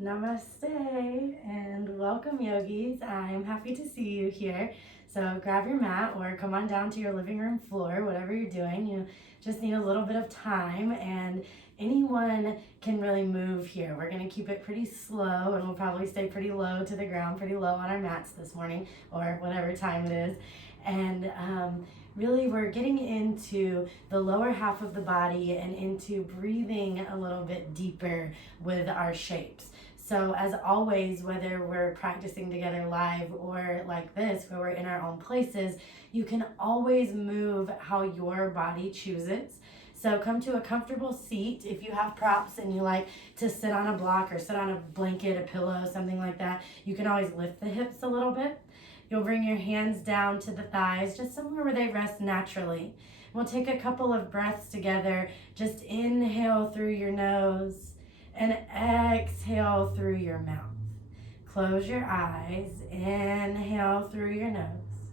Namaste and welcome, yogis. I'm happy to see you here. So grab your mat or come on down to your living room floor, whatever you're doing. You just need a little bit of time, and anyone can really move here. We're going to keep it pretty slow, and we'll probably stay pretty low to the ground, pretty low on our mats this morning or whatever time it is. And really, we're getting into the lower half of the body and into breathing a little bit deeper with our shapes. So as always, whether we're practicing together live or like this, where we're in our own places, you can always move how your body chooses. So come to a comfortable seat. If you have props and you like to sit on a block or sit on a blanket, a pillow, something like that, you can always lift the hips a little bit. You'll bring your hands down to the thighs, just somewhere where they rest naturally. We'll take a couple of breaths together. Just inhale through your nose and exhale through your mouth. Close your eyes, inhale through your nose,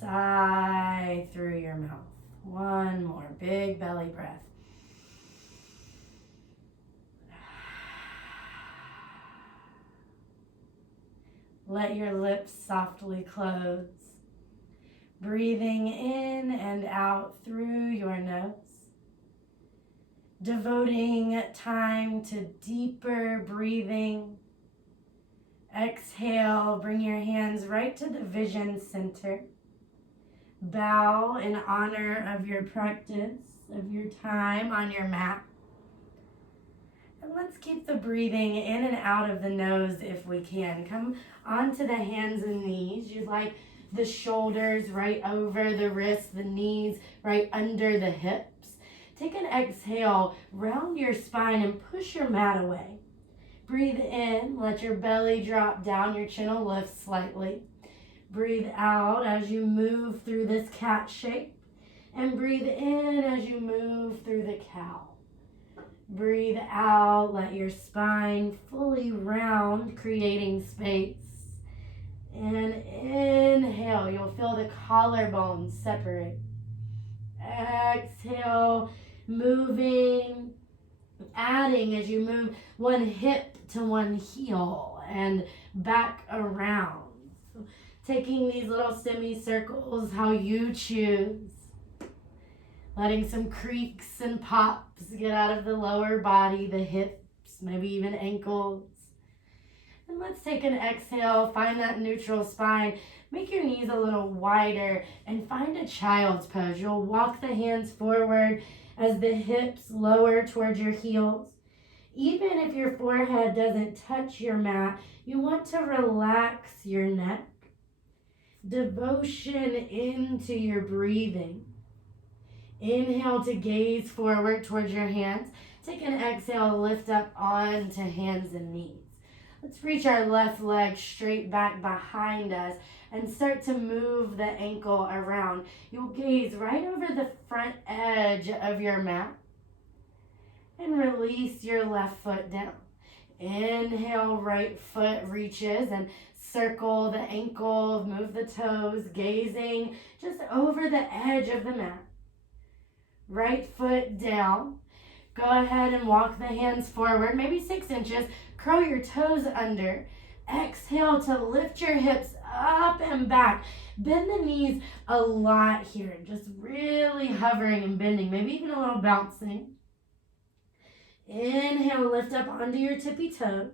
sigh through your mouth. One more big belly breath. Let your lips softly close. Breathing in and out through your nose. Devoting time to deeper breathing. Exhale, bring your hands right to the vision center. Bow in honor of your practice, of your time on your mat. And let's keep the breathing in and out of the nose if we can. Come onto the hands and knees. You'd like the shoulders right over the wrists, the knees right under the hips. Take an exhale, round your spine and push your mat away. Breathe in, let your belly drop down, your chin will lift slightly. Breathe out as you move through this cat shape, and breathe in as you move through the cow. Breathe out, let your spine fully round, creating space. And inhale, you'll feel the collarbones separate. Exhale, moving, adding as you move one hip to one heel and back around. Taking these little semicircles how you choose. Letting some creaks and pops get out of the lower body, the hips, maybe even ankles. And let's take an exhale, find that neutral spine. Make your knees a little wider and find a child's pose. You'll walk the hands forward as the hips lower towards your heels. Even if your forehead doesn't touch your mat, you want to relax your neck. Devotion into your breathing. Inhale to gaze forward towards your hands. Take an exhale, lift up onto hands and knees. Let's reach our left leg straight back behind us and start to move the ankle around. You'll gaze right over the front edge of your mat and release your left foot down. Inhale, right foot reaches and circle the ankle, move the toes, gazing just over the edge of the mat. Right foot down. Go ahead and walk the hands forward, maybe 6 inches. Curl your toes under. Exhale to lift your hips up and back. Bend the knees a lot here, just really hovering and bending, maybe even a little bouncing. Inhale, lift up onto your tippy toes.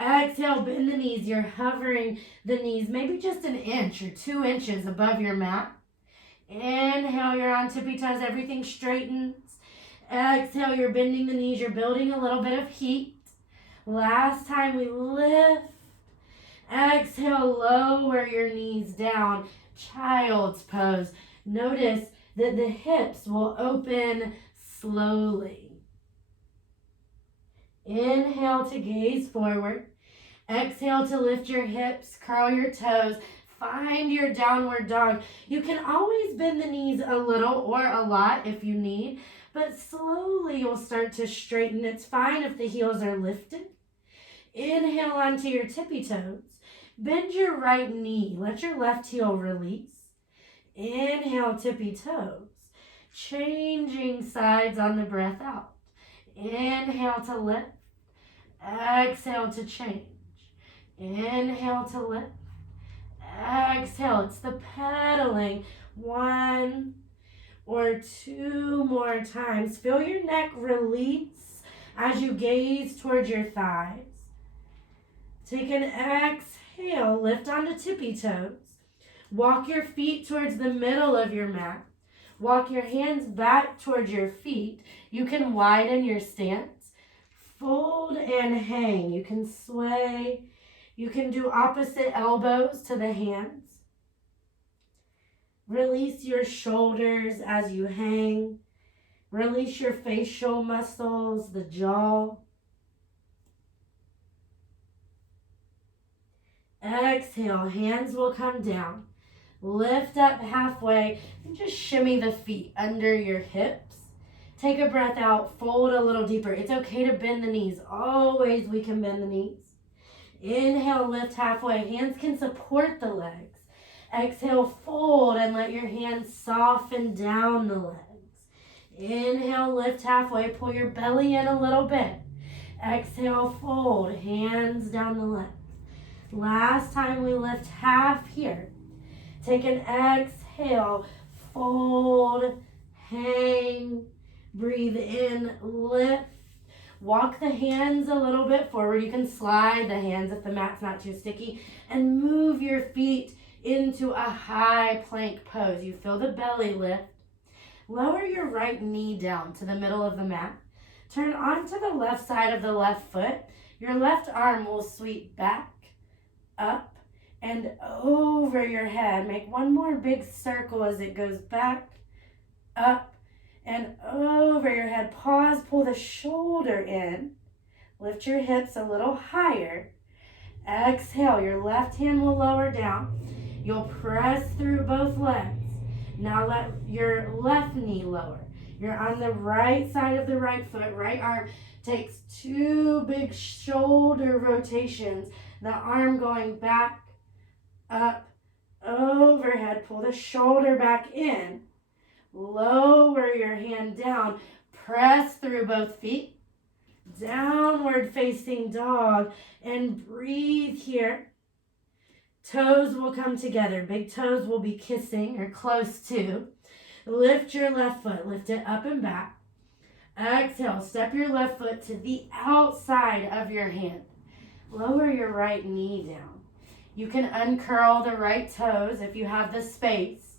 Exhale, bend the knees. You're hovering the knees maybe just an inch or 2 inches above your mat. Inhale, you're on tippy toes, everything straightens. Exhale, you're bending the knees, you're building a little bit of heat. Last time we lift. Exhale, lower your knees down, child's pose. Notice that the hips will open slowly. Inhale to gaze forward. Exhale to lift your hips, curl your toes. Find your downward dog. You can always bend the knees a little or a lot if you need, but slowly you'll start to straighten. It's fine if the heels are lifted. Inhale onto your tippy toes. Bend your right knee. Let your left heel release. Inhale, tippy toes. Changing sides on the breath out. Inhale to lift. Exhale to change. Inhale to lift. Exhale. It's the pedaling. 1 or 2 more times. Feel your neck release as you gaze towards your thighs. Take an exhale. Lift onto tippy toes. Walk your feet towards the middle of your mat. Walk your hands back towards your feet. You can widen your stance. Fold and hang. You can sway. You can do opposite elbows to the hands. Release your shoulders as you hang. Release your facial muscles, the jaw. Exhale, hands will come down. Lift up halfway and just shimmy the feet under your hips. Take a breath out, fold a little deeper. It's okay to bend the knees. Always we can bend the knees. Inhale, lift halfway. Hands can support the legs. Exhale, fold and let your hands soften down the legs. Inhale, lift halfway. Pull your belly in a little bit. Exhale, fold. Hands down the legs. Last time we lift half here. Take an exhale, fold, hang, breathe in, lift. Walk the hands a little bit forward. You can slide the hands if the mat's not too sticky. And move your feet into a high plank pose. You feel the belly lift. Lower your right knee down to the middle of the mat. Turn onto the left side of the left foot. Your left arm will sweep back, up, and over your head. Make one more big circle as it goes back, up, and over your head. Pause, pull the shoulder in. Lift your hips a little higher. Exhale, your left hand will lower down. You'll press through both legs. Now let your left knee lower. You're on the right side of the right foot. Right arm takes 2 big shoulder rotations. The arm going back, up, overhead. Pull the shoulder back in. Lower your hand down. Press through both feet. Downward facing dog. And breathe here. Toes will come together. Big toes will be kissing or close to. Lift your left foot. Lift it up and back. Exhale. Step your left foot to the outside of your hand. Lower your right knee down. You can uncurl the right toes if you have the space.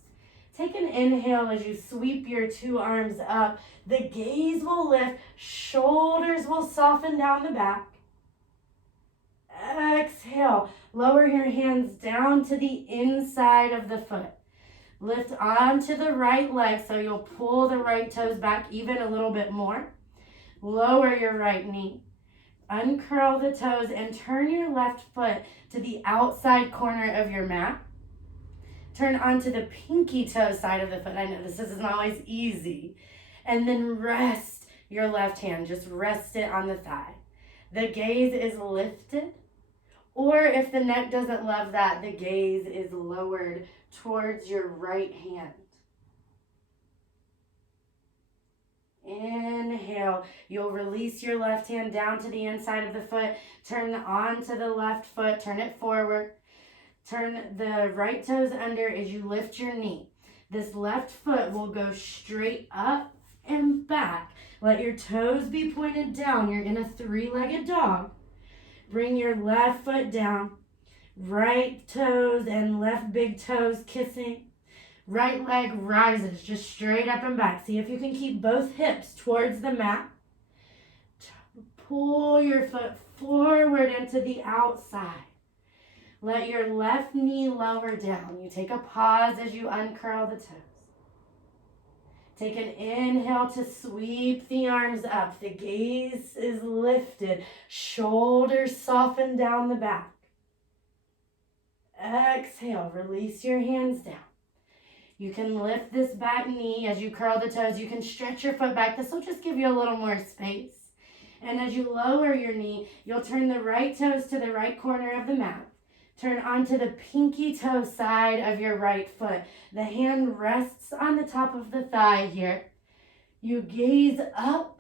Take an inhale as you sweep your 2 arms up. The gaze will lift. Shoulders will soften down the back. Exhale. Lower your hands down to the inside of the foot. Lift onto the right leg so you'll pull the right toes back even a little bit more. Lower your right knee. Uncurl the toes and turn your left foot to the outside corner of your mat. Turn onto the pinky toe side of the foot. I know this isn't always easy. And then rest your left hand. Just rest it on the thigh. The gaze is lifted. Or if the neck doesn't love that, the gaze is lowered towards your right hand. Inhale. You'll release your left hand down to the inside of the foot. Turn onto the left foot. Turn it forward. Turn the right toes under as you lift your knee. This left foot will go straight up and back. Let your toes be pointed down. You're in a 3-legged dog. Bring your left foot down. Right toes and left big toes kissing. Right leg rises just straight up and back. See if you can keep both hips towards the mat. Pull your foot forward into the outside. Let your left knee lower down. You take a pause as you uncurl the toes. Take an inhale to sweep the arms up. The gaze is lifted. Shoulders soften down the back. Exhale, release your hands down. You can lift this back knee as you curl the toes. You can stretch your foot back. This will just give you a little more space. And as you lower your knee, you'll turn the right toes to the right corner of the mat. Turn onto the pinky toe side of your right foot. The hand rests on the top of the thigh here. You gaze up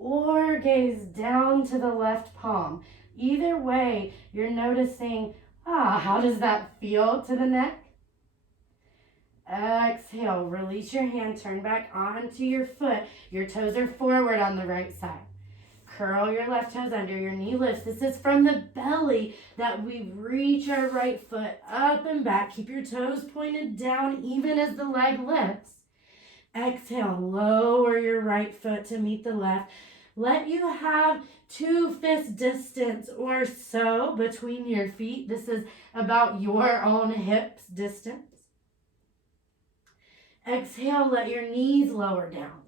or gaze down to the left palm. Either way, you're noticing, how does that feel to the neck? Exhale, release your hand, turn back onto your foot. Your toes are forward on the right side. Curl your left toes under, your knee lifts. This is from the belly that we reach our right foot up and back. Keep your toes pointed down even as the leg lifts. Exhale, lower your right foot to meet the left. Let you have 2 fist distance or so between your feet. This is about your own hips distance. Exhale, let your knees lower down.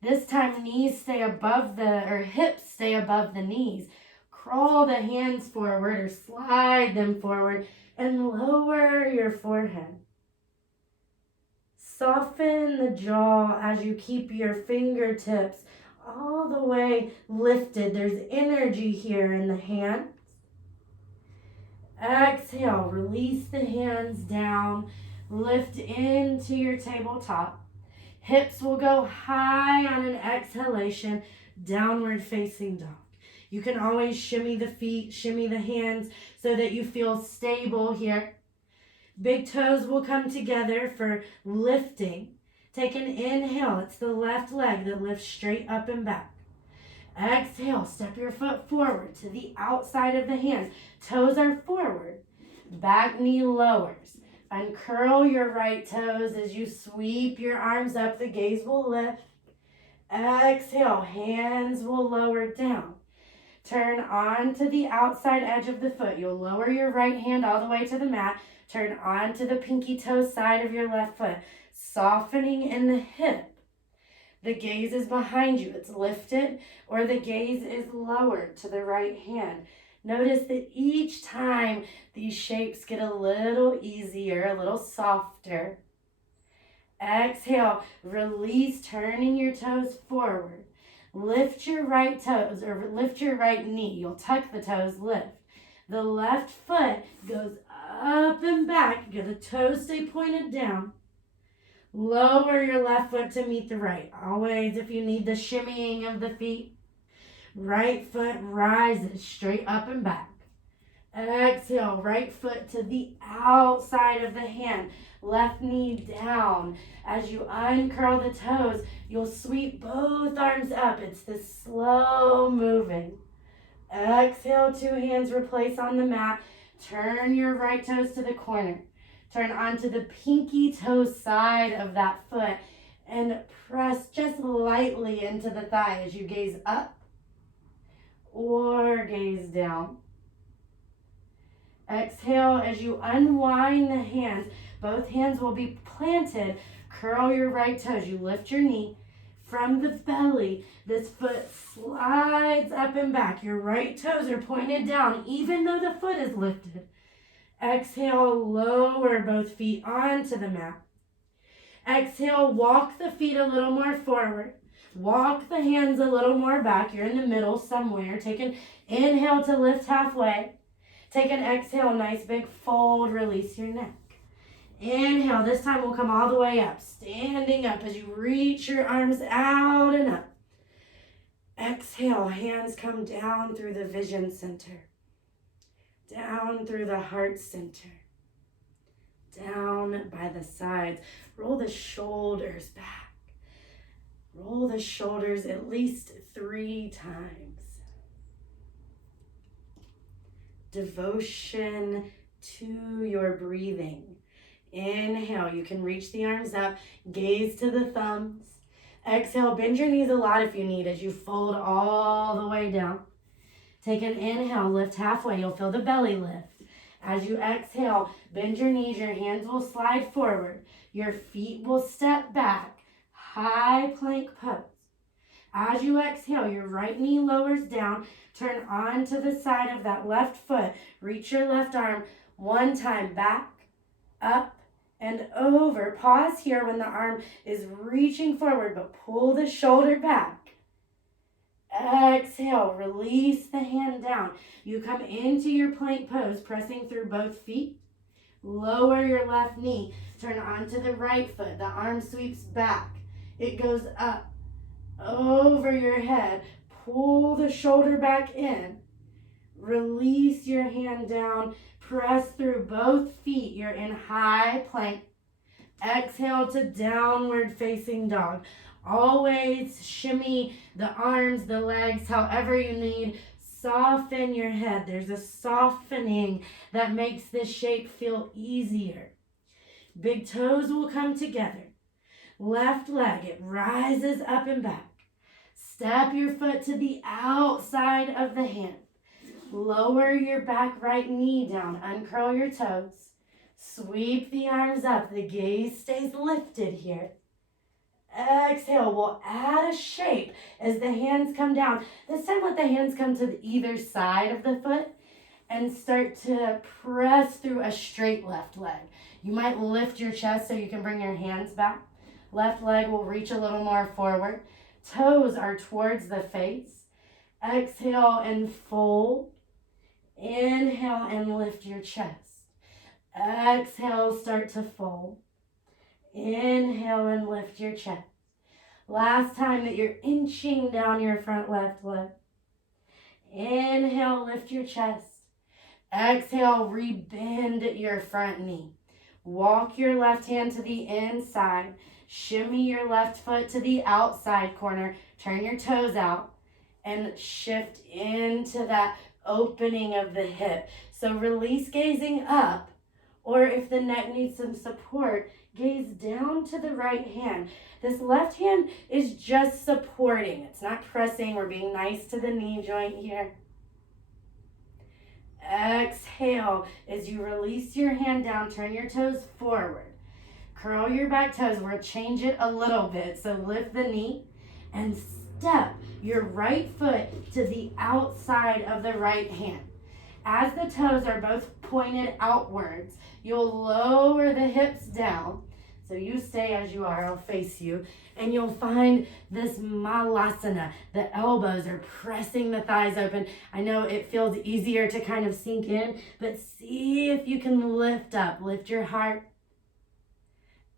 This time, hips stay above the knees. Crawl the hands forward or slide them forward and lower your forehead. Soften the jaw as you keep your fingertips all the way lifted. There's energy here in the hands. Exhale, release the hands down. Lift into your tabletop. Hips will go high on an exhalation, downward facing dog. You can always shimmy the feet, shimmy the hands so that you feel stable here. Big toes will come together for lifting. Take an inhale. It's the left leg that lifts straight up and back. Exhale, step your foot forward to the outside of the hands. Toes are forward. Back knee lowers. Uncurl your right toes as you sweep your arms up. The gaze will lift. Exhale, hands will lower down. Turn onto the outside edge of the foot. You'll lower your right hand all the way to the mat. Turn onto the pinky toe side of your left foot, softening in the hip. The gaze is behind you. It's lifted, or the gaze is lowered to the right hand. Notice that each time these shapes get a little easier, a little softer. Exhale, release, turning your toes forward. Lift your right toes, or lift your right knee. You'll tuck the toes, lift. The left foot goes up and back. The toes stay pointed down. Lower your left foot to meet the right. Always, if you need the shimmying of the feet. Right foot rises straight up and back. Exhale, right foot to the outside of the hand. Left knee down. As you uncurl the toes, you'll sweep both arms up. It's this slow moving. Exhale, 2 hands replace on the mat. Turn your right toes to the corner. Turn onto the pinky toe side of that foot and press just lightly into the thigh as you gaze up or gaze down. Exhale as you unwind the hands. Both hands will be planted. Curl your right toes. You lift your knee from the belly. This foot slides up and back. Your right toes are pointed down even though the foot is lifted. Exhale, lower both feet onto the mat. Exhale, walk the feet a little more forward. Walk the hands a little more back. You're in the middle somewhere. Take an inhale to lift halfway. Take an exhale, nice big fold, release your neck. Inhale, this time we'll come all the way up. Standing up as you reach your arms out and up. Exhale, hands come down through the vision center. Down through the heart center. Down by the sides. Roll the shoulders back. Roll the shoulders at least 3 times. Devotion to your breathing. Inhale, you can reach the arms up, gaze to the thumbs. Exhale, bend your knees a lot if you need as you fold all the way down. Take an inhale, lift halfway. You'll feel the belly lift. As you exhale, bend your knees, your hands will slide forward. Your feet will step back. High plank pose. As you exhale, your right knee lowers down. Turn onto the side of that left foot. Reach your left arm 1 time back, up, and over. Pause here when the arm is reaching forward, but pull the shoulder back. Exhale, release the hand down. You come into your plank pose, pressing through both feet. Lower your left knee. Turn onto the right foot. The arm sweeps back. It goes up, over your head. Pull the shoulder back in. Release your hand down. Press through both feet. You're in high plank. Exhale to downward facing dog. Always shimmy the arms, the legs, however you need. Soften your head. There's a softening that makes this shape feel easier. Big toes will come together. Left leg, it rises up and back. Step your foot to the outside of the hand. Lower your back right knee down. Uncurl your toes. Sweep the arms up. The gaze stays lifted here. Exhale. We'll add a shape as the hands come down. This time let the hands come to either side of the foot and start to press through a straight left leg. You might lift your chest so you can bring your hands back. Left leg will reach a little more forward. Toes are towards the face. Exhale and fold. Inhale and lift your chest. Exhale, start to fold. Inhale and lift your chest. Last time that you're inching down your front left leg. Inhale, lift your chest. Exhale, rebend your front knee. Walk your left hand to the inside. Shimmy your left foot to the outside corner. Turn your toes out and shift into that opening of the hip. So release gazing up, or if the neck needs some support, gaze down to the right hand. This left hand is just supporting. It's not pressing. We're being nice to the knee joint here. Exhale as you release your hand down, turn your toes forward. Curl your back toes. We'll change it a little bit. So lift the knee and step your right foot to the outside of the right hand. As the toes are both pointed outwards, you'll lower the hips down. So you stay as you are, I'll face you. And you'll find this malasana. The elbows are pressing the thighs open. I know it feels easier to kind of sink in, but see if you can lift up. Lift your heart.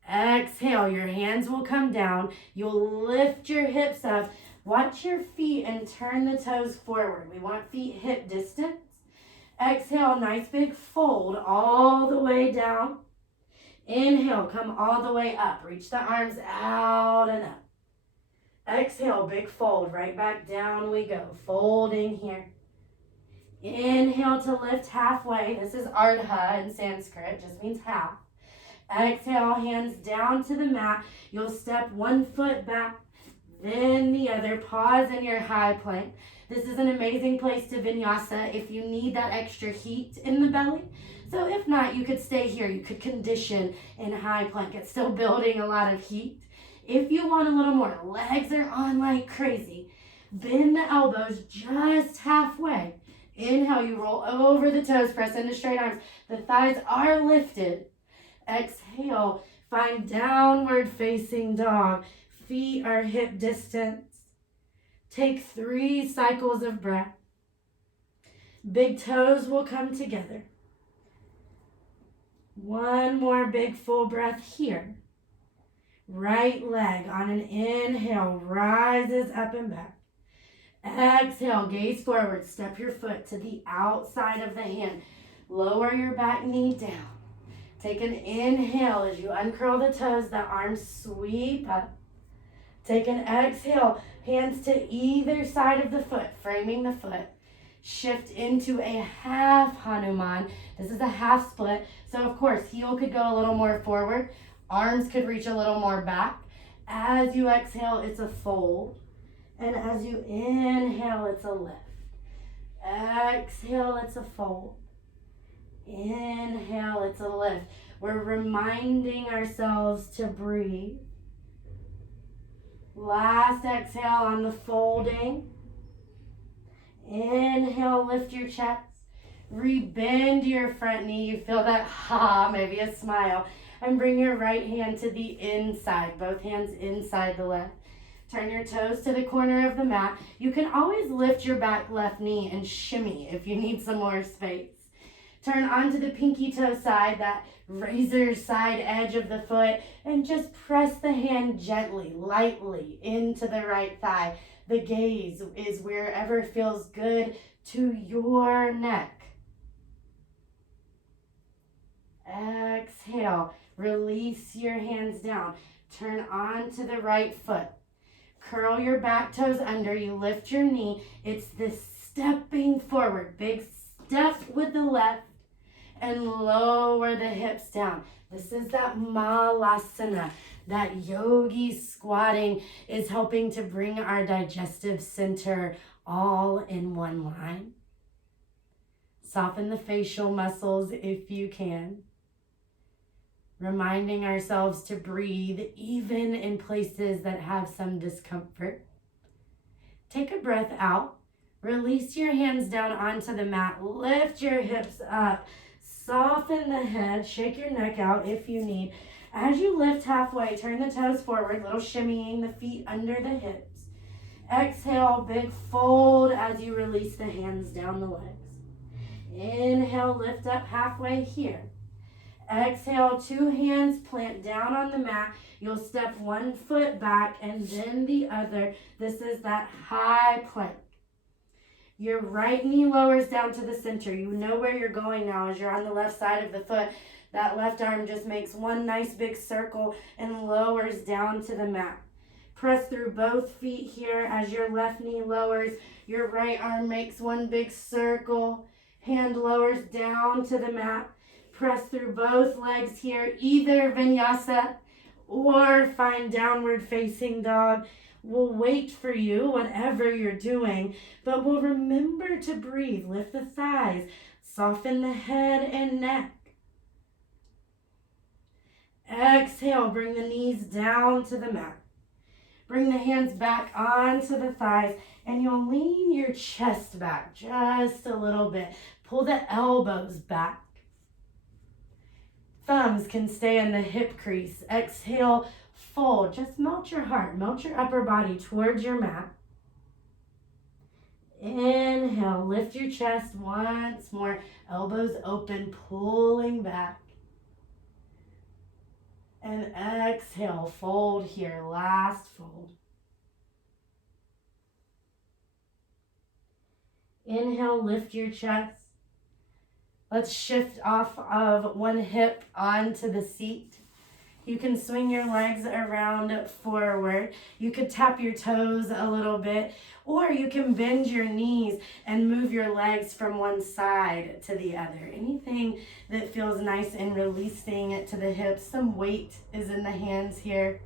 Exhale, your hands will come down. You'll lift your hips up. Watch your feet and turn the toes forward. We want feet hip distance. Exhale, nice big fold all the way down. Inhale, come all the way up. Reach the arms out and up. Exhale, big fold. Right back down we go. Folding here. Inhale to lift halfway. This is ardha in Sanskrit. Just means half. Exhale, hands down to the mat. You'll step one foot back, then the other. Pause in your high plank. This is an amazing place to vinyasa if you need that extra heat in the belly. So if not, you could stay here. You could condition in high plank. It's still building a lot of heat. If you want a little more, legs are on like crazy. Bend the elbows just halfway. Inhale, you roll over the toes, press into straight arms. The thighs are lifted. Exhale, find downward facing dog. Feet are hip distance. Take 3 cycles of breath. Big toes will come together. One more big full breath here. Right leg on an inhale rises up and back. Exhale, gaze forward. Step your foot to the outside of the hand. Lower your back knee down. Take an inhale as you uncurl the toes, the arms sweep up. Take an exhale, hands to either side of the foot, framing the foot. Shift into a half Hanuman. This is a half split. So of course, heel could go a little more forward. Arms could reach a little more back. As you exhale, it's a fold. And as you inhale, it's a lift. Exhale, it's a fold. Inhale, it's a lift. We're reminding ourselves to breathe. Last exhale on the folding. Inhale, lift your chest. Rebend your front knee. You feel that maybe a smile. And bring your right hand to the inside. Both hands inside the left. Turn your toes to the corner of the mat. You can always lift your back left knee and shimmy if you need some more space. Turn onto the pinky toe side, that razor side edge of the foot, and just press the hand gently, lightly into the right thigh. The gaze is wherever feels good to your neck. Exhale, release your hands down. Turn onto the right foot. Curl your back toes under you, lift your knee. It's this stepping forward, big step with the left, and lower the hips down. This is that malasana, that yogi squatting is helping to bring our digestive center all in one line. Soften the facial muscles if you can. Reminding ourselves to breathe even in places that have some discomfort. Take a breath out. Release your hands down onto the mat. Lift your hips up. Soften the head. Shake your neck out if you need. As you lift halfway, turn the toes forward, little shimmying the feet under the hips. Exhale, big fold as you release the hands down the legs. Inhale, lift up halfway here. Exhale, two hands plant down on the mat. You'll step one foot back and then the other. This is that high plank. Your right knee lowers down to the center. You know where you're going now as you're on the left side of the foot. That left arm just makes one nice big circle and lowers down to the mat. Press through both feet here as your left knee lowers. Your right arm makes one big circle. Hand lowers down to the mat. Press through both legs here, either vinyasa or find downward facing dog. We'll wait for you, whatever you're doing, but we'll remember to breathe. Lift the thighs, soften the head and neck. Exhale, bring the knees down to the mat. Bring the hands back onto the thighs, and you'll lean your chest back just a little bit. Pull the elbows back. Thumbs can stay in the hip crease. Exhale, fold. Just melt your heart, melt your upper body towards your mat. Inhale, lift your chest once more. Elbows open, pulling back. And exhale, fold here, last fold. Inhale, lift your chest. Let's shift off of one hip onto the seat. You can swing your legs around forward. You could tap your toes a little bit, or you can bend your knees and move your legs from one side to the other. Anything that feels nice and releasing it to the hips. Some weight is in the hands here.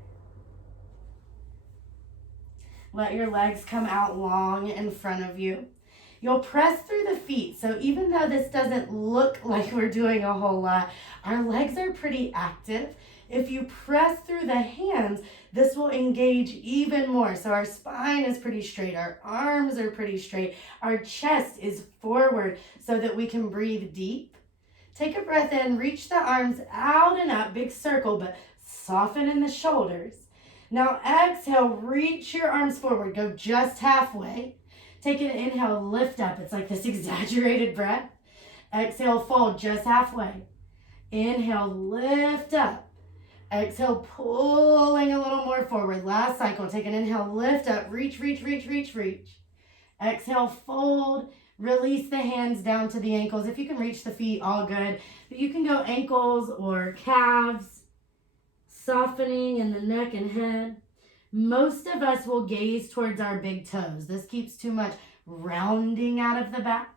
Let your legs come out long in front of you. You'll press through the feet. So even though this doesn't look like we're doing a whole lot, our legs are pretty active. If you press through the hands, this will engage even more. So our spine is pretty straight. Our arms are pretty straight. Our chest is forward so that we can breathe deep. Take a breath in, reach the arms out and up, big circle, but soften in the shoulders. Now exhale, reach your arms forward. Go just halfway. Take an inhale, lift up. It's like this exaggerated breath. Exhale, fold just halfway. Inhale, lift up. Exhale, pulling a little more forward. Last cycle. Take an inhale, lift up. Reach, reach, reach, reach, reach. Exhale, fold. Release the hands down to the ankles. If you can reach the feet, all good. But you can go ankles or calves. Softening in the neck and head. Most of us will gaze towards our big toes. This keeps too much rounding out of the back.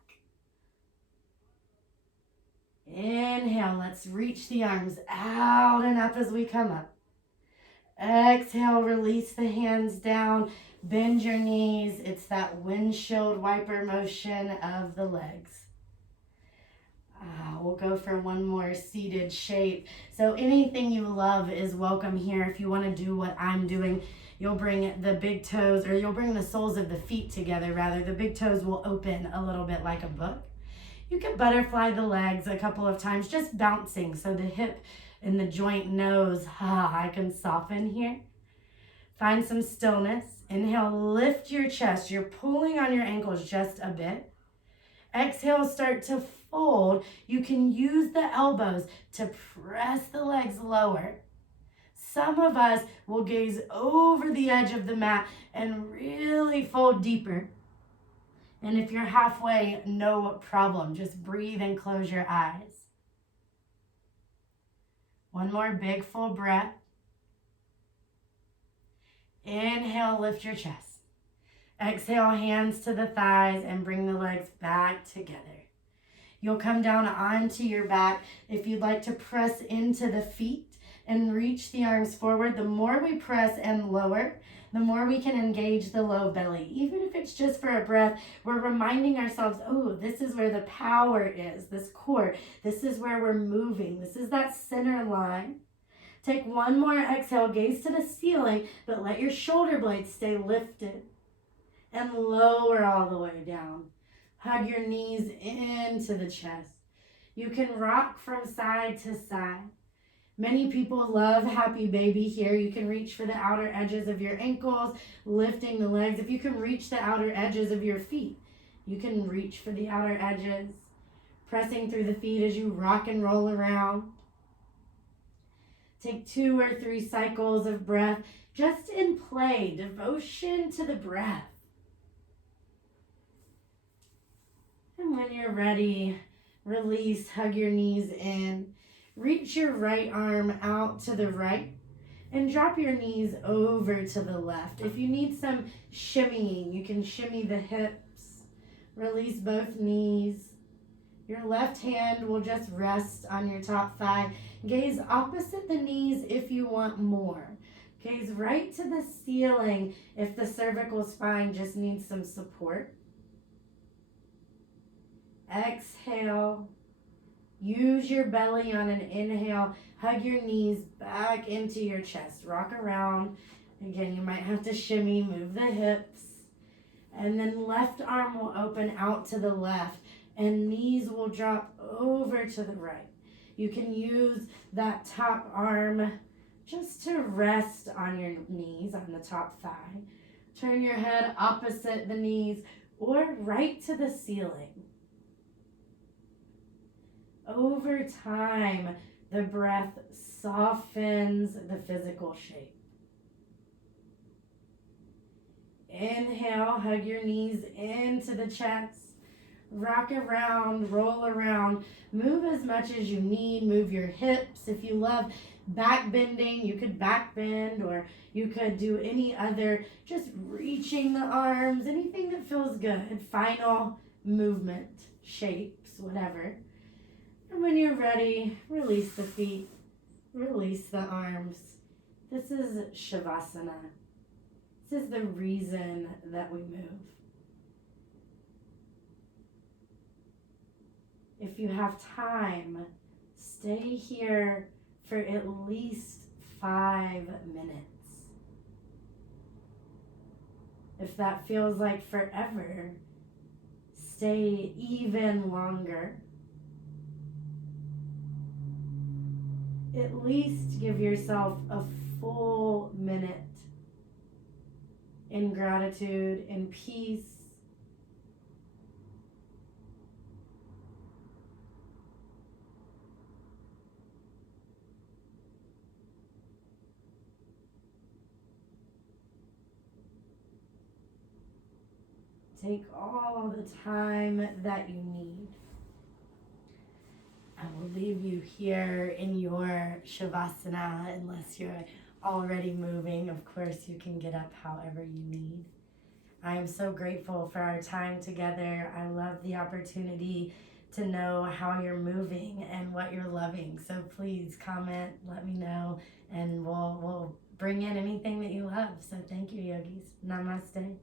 Inhale, let's reach the arms out and up as we come up. Exhale, release the hands down, bend your knees. It's that windshield wiper motion of the legs. We'll go for one more seated shape. So anything you love is welcome here. If you want to do what I'm doing, you'll bring the big toes, or you'll bring the soles of the feet together rather. The big toes will open a little bit like a book. You can butterfly the legs a couple of times, just bouncing so the hip and the joint knows, I can soften here. Find some stillness. Inhale, lift your chest. You're pulling on your ankles just a bit. Exhale, start to fold, you can use the elbows to press the legs lower. Some of us will gaze over the edge of the mat and really fold deeper. And if you're halfway, no problem. Just breathe and close your eyes. One more big full breath. Inhale, lift your chest. Exhale, hands to the thighs and bring the legs back together. You'll come down onto your back. If you'd like to press into the feet and reach the arms forward, the more we press and lower, the more we can engage the low belly. Even if it's just for a breath, we're reminding ourselves, oh, this is where the power is, this core. This is where we're moving. This is that center line. Take one more exhale, gaze to the ceiling, but let your shoulder blades stay lifted. And lower all the way down. Hug your knees into the chest. You can rock from side to side. Many people love happy baby here. You can reach for the outer edges of your ankles, lifting the legs. If you can reach the outer edges of your feet, you can reach for the outer edges, pressing through the feet as you rock and roll around. Take 2 or 3 cycles of breath just in play, devotion to the breath. And when you're ready, release, hug your knees in. Reach your right arm out to the right and drop your knees over to the left. If you need some shimmying, you can shimmy the hips. Release both knees. Your left hand will just rest on your top thigh. Gaze opposite the knees if you want more. Gaze right to the ceiling if the cervical spine just needs some support. Exhale. Use your belly on an inhale. Hug your knees back into your chest. Rock around. Again, you might have to shimmy, move the hips. And then left arm will open out to the left and knees will drop over to the right. You can use that top arm just to rest on your knees, on the top thigh. Turn your head opposite the knees or right to the ceiling. Over time, the breath softens the physical shape. Inhale, hug your knees into the chest. Rock around, roll around. Move as much as you need. Move your hips. If you love back bending, you could back bend, or you could do any other, just reaching the arms, anything that feels good. Final movement, shapes, whatever. And when you're ready, release the feet, release the arms. This is Shavasana. This is the reason that we move. If you have time, stay here for at least 5 minutes. If that feels like forever, stay even longer. At least give yourself a full minute in gratitude, in peace. Take all the time that you need. I will leave you here in your Shavasana unless you're already moving. Of course, you can get up however you need. I am so grateful for our time together. I love the opportunity to know how you're moving and what you're loving. So please comment, let me know, and we'll bring in anything that you love. So thank you, yogis. Namaste.